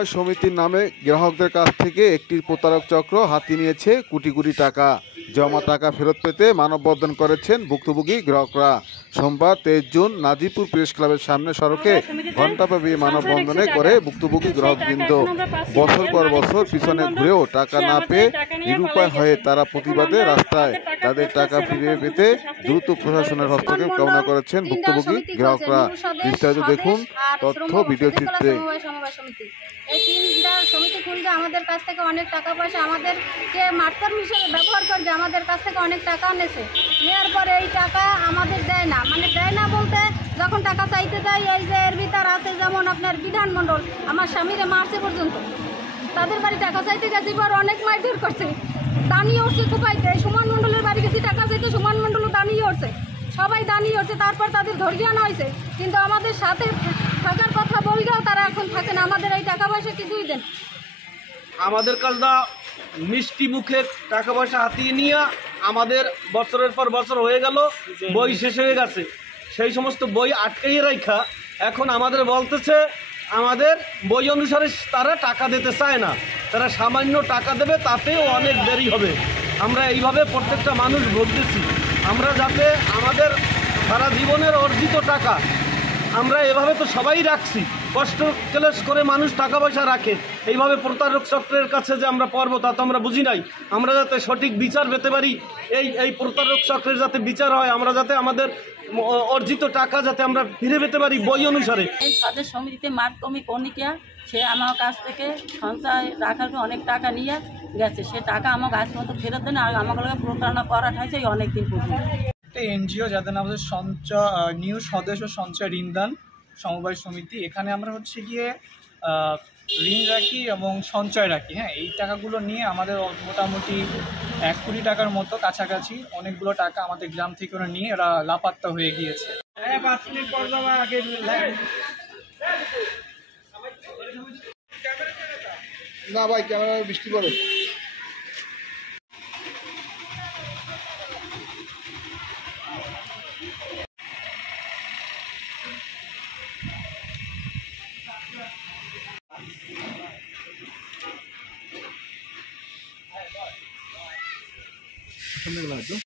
সমবায় সমিতির নামে গ্রাহকদের কাছ থেকে একটি প্রতারক চক্র হাতিয়ে নিয়েছে কোটি কোটি টাকা। জমা টাকা ফেরত পেতে মানববন্ধন করেছেন ভুক্তভোগী গ্রাহকরা। সোমবার 23 জুন নাজিরপুর প্রেস ক্লাবের সামনে সড়কে ঘণ্টাব্যাপী মানববন্ধনে করে ভুক্তভোগী গ্রাহকবৃন্দ। বছর পর বছর পিছনে ঘুরেও টাকা না পেয়ে নিরুপায় হয়ে তারা প্রতিবাদে রাস্তায়। তাদের টাকা ফিরিয়ে পেতে দ্রুত প্রশাসনের হস্তক্ষেপ কামনা করেছেন ভুক্তভোগী গ্রাহকরা। বিস্তারিত দেখুন তথ্য ভিডিও চিত্রে। এই তিনটা সমিতি খুলতে আমাদের কাছ থেকে অনেক টাকা পয়সা আমাদেরকে মাঠকর্মী হিসেবে ব্যবহার করে আমাদের কাছ থেকে অনেক টাকা নিয়েছে। নেওয়ার পরে এই টাকা আমাদের দেয় না, মানে দেয় না বলতে যখন টাকা চাইতে যাই এই যে এর ভিতর আছে যেমন আপনার বিধানমণ্ডল আমার স্বামীরে মারছে পর্যন্ত, তাদের বাড়ি টাকা চাইতে গেছি পর অনেক মারধর করছে, দানিয়ে উঠছে খুপাইতে। সুমন মণ্ডলের বাড়ি গেছি টাকা চাইতে, সুমন মণ্ডলও দানিয়ে উঠছে, সবাই দানিয়ে উঠছে। তারপর তাদের ধরিয়ে আনা হয়েছে, কিন্তু আমাদের সাথে থাকার কথা বললেও তারা এখন থাকে না, আমাদের এই টাকা পয়সা কিছুই দেন। আমাদের কাজটা মিষ্টি মুখে টাকা পয়সা হাতিয়ে নিয়ে আমাদের বছরের পর বছর হয়ে গেল, বই শেষ হয়ে গেছে, সেই সমস্ত বই আটকাইয়ে রাখা এখন আমাদের বলতেছে আমাদের বই অনুসারে তারা টাকা দিতে চায় না, তারা সামান্য টাকা দেবে তাতেও অনেক দেরি হবে। আমরা এইভাবে প্রত্যেকটা মানুষ ভুগতেছি। আমরা যাতে আমাদের সারা জীবনের অর্জিত টাকা আমরা এভাবে তো সবাই রাখছি, কষ্ট ক্লেশ করে মানুষ টাকা পয়সা রাখে, এইভাবে প্রতারক চক্রের কাছে যে আমরা পারবো তা তো আমরা বুঝি নাই। আমরা যাতে সঠিক বিচার পেতে পারি, এই প্রতারক চক্রের যাতে বিচার হয়, আমরা যাতে আমাদের অর্জিত টাকা যাতে আমরা ফিরে পেতে পারি বই অনুসারে। এই সদস্য সমিতিতে মাঠকর্মী কণিকা সে আমার কাছ থেকে সঞ্চয় রাখার অনেক টাকা নিয়ে গেছে, সে টাকা আমার কাছ মতো ফেরত দেন আর আমাকে প্রতারণা করা হয়েছে অনেকদিন পর্যন্ত। একটা এনজিও যাদের নাম হচ্ছে নিউ সদস্য সঞ্চয় ঋণদান সমবায় সমিতি। এখানে আমরা হচ্ছে গিয়ে ঋণ রাখি এবং সঞ্চয় রাখি। হ্যাঁ, এই টাকাগুলো নিয়ে আমাদের মোটামুটি 1 কোটি টাকার মতো কাছাকাছি অনেকগুলো টাকা আমাদের গ্রাম থেকে ওরা নিয়ে এরা লাপাত্তা হয়ে গিয়েছে। 5 মিনিট পর যাওয়া আগে না ভাই, ক্যামেরা বৃষ্টি পড়ে। সামনে গেলাম একদম।